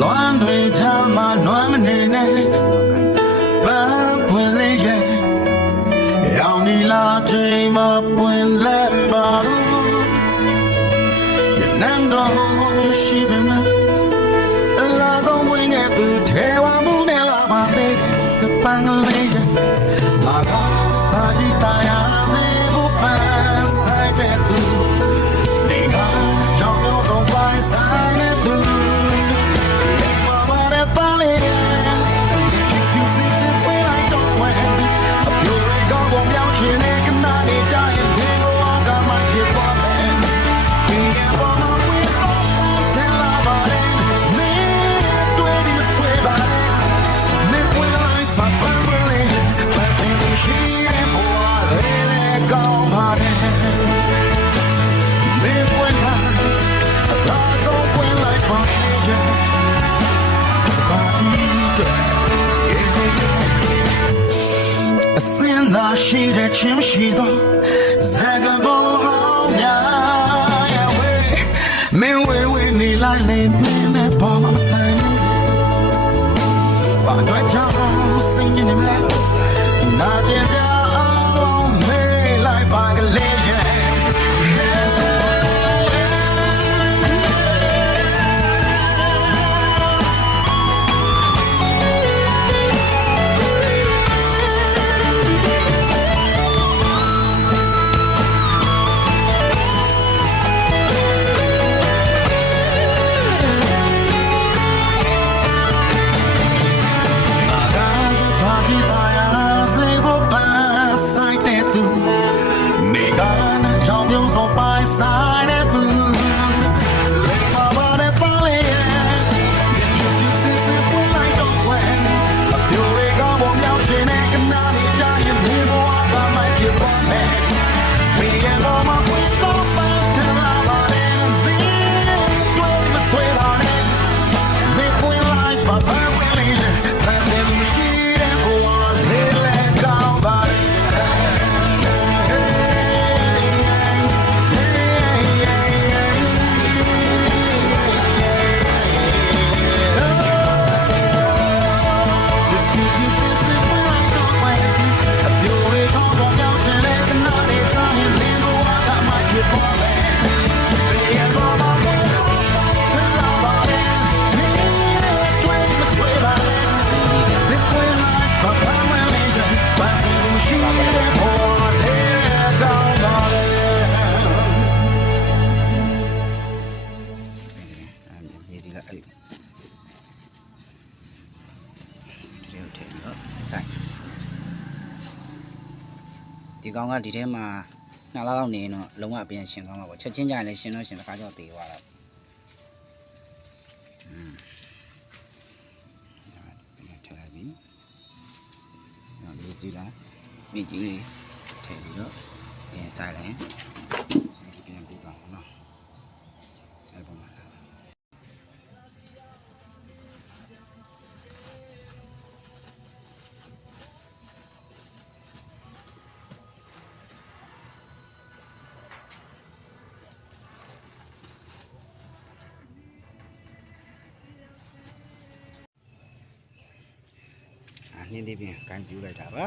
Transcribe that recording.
Loan đuôi cha mà nói mình nè ba quên lấy ye yêu đi là chơi mà quên lên ba Việt Nam đó chỉ bên mà là do quên nghe từ thế hoa muốn nghe là ba tê nó băng lấy ye mà có ba chỉ ta ya dễ vô phá sai tệ từ để ngã trong nhau không phải sai nè từ那是的情绪多，这个不好呀喂，没为你来累，没帮忙塞，把对照声音你来，那姐姐我没来把个脸。ဒီကောင်ကဒီထဲမှာနှစ်လလောက်နေတော့လုံးဝပြန်ရှင်သွားမှာပေါ့ချက်ချင်းကြရင်လည်းရှင်တော့ရှင်တစ်ခါကြောက်သေးသွားတာထည့်လိုက်ပြီနောက်ဒီကြည့်လားမြေကြီးလေးထည့်ပြီးတော့ပြန်ဆိုင်လိုက်ပြန်ပြီးပါအောင်နော်အဲ့ပုံမှာနင်းလေးပြန်ကန်ပြူလိုက်တာပါ